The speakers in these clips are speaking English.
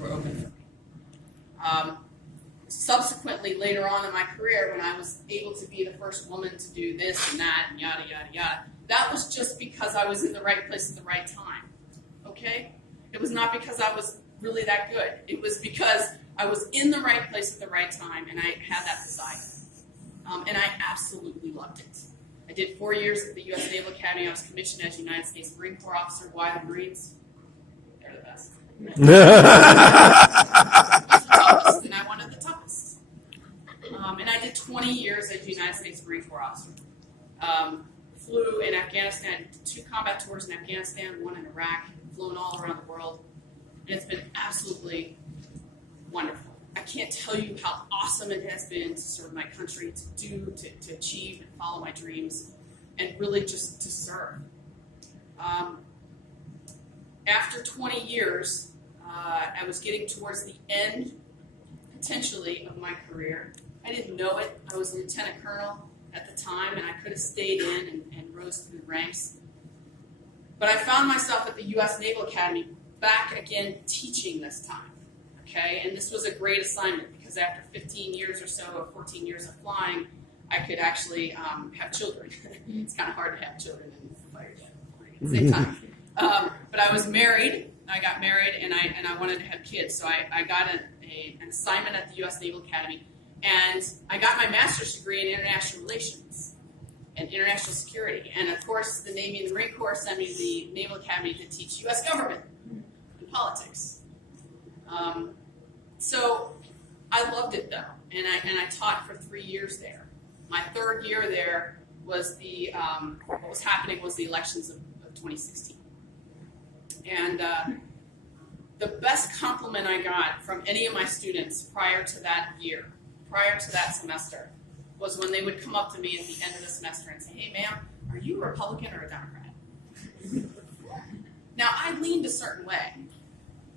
were open for me. Subsequently, later on in my career, when I was able to be the first woman to do this and that and yada, yada, yada, that was just because I was in the right place at the right time, okay? It was not because I was really that good. It was because I was in the right place at the right time, and I had that desire. And I absolutely loved it. I did 4 years at the U.S. Naval Academy. I was commissioned as United States Marine Corps officer. Why the Marines? They're the best. And I wanted the toughest. And I did 20 years as United States Marine Corps officer. Flew in Afghanistan, 2 combat tours in Afghanistan, 1 in Iraq, flown all around the world. And it's been absolutely wonderful. I can't tell you how awesome it has been to serve my country, to achieve and follow my dreams, and really just to serve. After 20 years, I was getting towards the end, potentially, of my career. I didn't know it. I was a lieutenant colonel at the time, and I could have stayed in and rose through the ranks. But I found myself at the U.S. Naval Academy back again teaching this time. Okay, and this was a great assignment because after 15 years or so, or 14 years of flying, I could actually have children. It's kind of hard to have children and fire jet at the same time. But I was married. I got married, and I wanted to have kids. So I got an assignment at the U.S. Naval Academy, and I got my master's degree in international relations and international security. And of course, the Navy and the Marine Corps sent me to the Naval Academy to teach U.S. government and politics. So I loved it though, and I taught for 3 years there. My 3rd year there was what was happening was the elections of 2016, and the best compliment I got from any of my students prior to that semester, was when they would come up to me at the end of the semester and say, "Hey, ma'am, are you a Republican or a Democrat?" Now I leaned a certain way,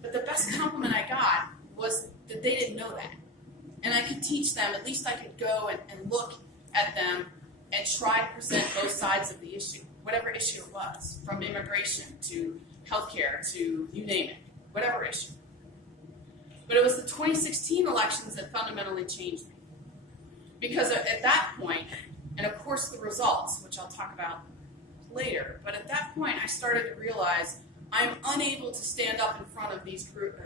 but the best compliment I got was that they didn't know that. And I could teach them, at least I could go and look at them and try to present both sides of the issue, whatever issue it was, from immigration to healthcare to you name it, whatever issue. But it was the 2016 elections that fundamentally changed me. Because at that point, and of course the results, which I'll talk about later, but at that point I started to realize I'm unable to stand up in front of these group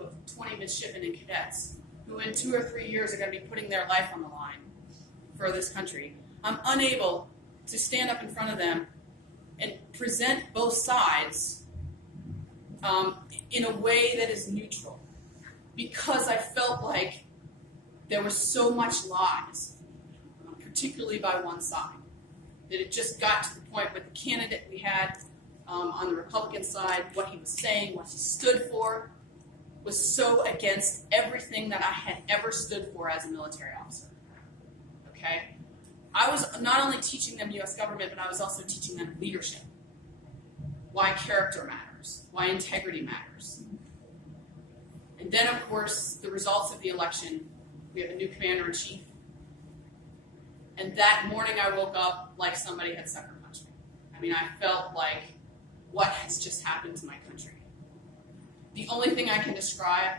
of 20 midshipmen and cadets who in 2 or 3 years are going to be putting their life on the line for this country. I'm unable to stand up in front of them and present both sides in a way that is neutral, because I felt like there was so much lies, particularly by one side, that it just got to the point with the candidate we had on the Republican side, what he was saying, what he stood for, was so against everything that I had ever stood for as a military officer. Okay? I was not only teaching them U.S. government, but I was also teaching them leadership. Why character matters, why integrity matters. And then, of course, the results of the election, we have a new commander-in-chief. And that morning I woke up like somebody had sucker punched me. I mean, I felt like, what has just happened to my country? The only thing I can describe,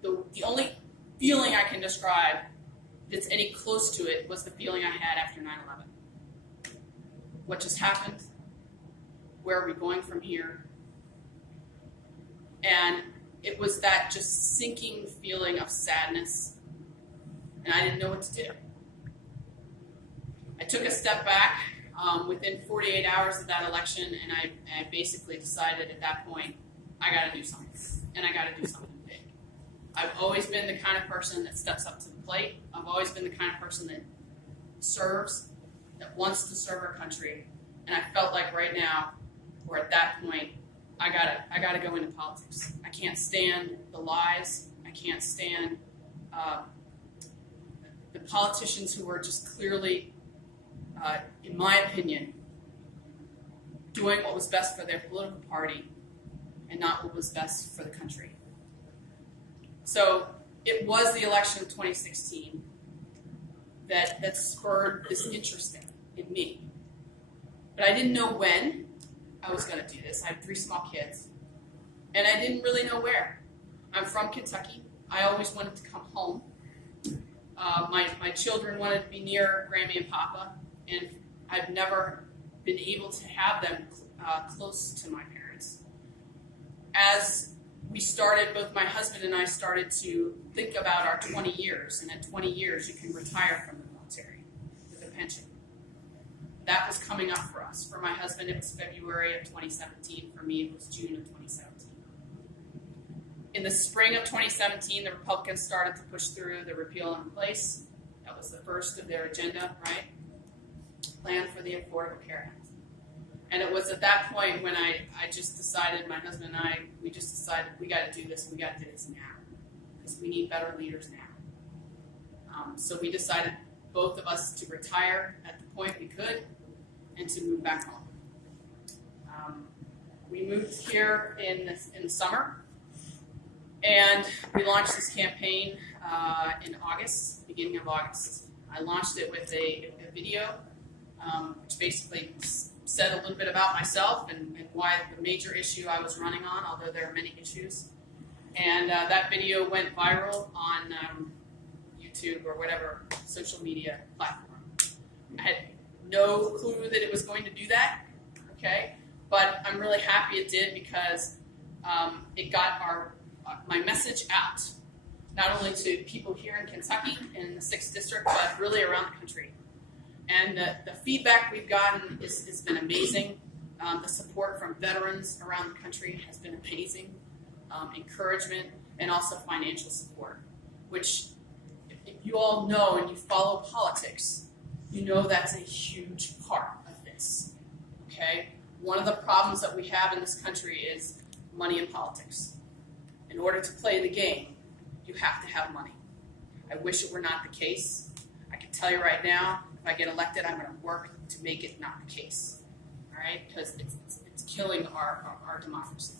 the only feeling I can describe that's any close to it was the feeling I had after 9/11. What just happened? Where are we going from here? And it was that just sinking feeling of sadness, and I didn't know what to do. I took a step back within 48 hours of that election, and I basically decided at that point, I got to do something, and I got to do something big. I've always been the kind of person that steps up to the plate. I've always been the kind of person that serves, that wants to serve our country, and I felt like right now, we're at that point, I gotta go into politics. I can't stand the lies. I can't stand the politicians who are just clearly, in my opinion, doing what was best for their political party and not what was best for the country. So it was the election of 2016 that spurred this interest in me. But I didn't know when I was going to do this. I have 3 small kids, and I didn't really know where. I'm from Kentucky. I always wanted to come home. My children wanted to be near Grammy and Papa, and I've never been able to have them close to my parents. As we started, both my husband and I started to think about our 20 years, and at 20 years you can retire from the military with a pension. That was coming up for us. For my husband, it was February of 2017. For me, it was June of 2017. In the spring of 2017, the Republicans started to push through the repeal and replace. That was the first of their agenda, right? Plan for the Affordable Care Act. And it was at that point when I just decided, my husband and I, we just decided we got to do this, and we got to do this now. Because we need better leaders now. So we decided, both of us, to retire at the point we could and to move back home. We moved here in the summer, and we launched this campaign in August, beginning of August. I launched it with a video, which basically said a little bit about myself and why the major issue I was running on, although there are many issues. And that video went viral on YouTube or whatever social media platform. I had no clue that it was going to do that, okay? But I'm really happy it did, because it got my message out, not only to people here in Kentucky in the 6th District, but really around the country. And the feedback we've gotten has been amazing. The support from veterans around the country has been amazing. Encouragement and also financial support, which, if you all know and you follow politics, you know that's a huge part of this, okay? One of the problems that we have in this country is money in politics. In order to play the game, you have to have money. I wish it were not the case. I can tell you right now, if I get elected, I'm going to work to make it not the case, all right? Because it's killing our democracy.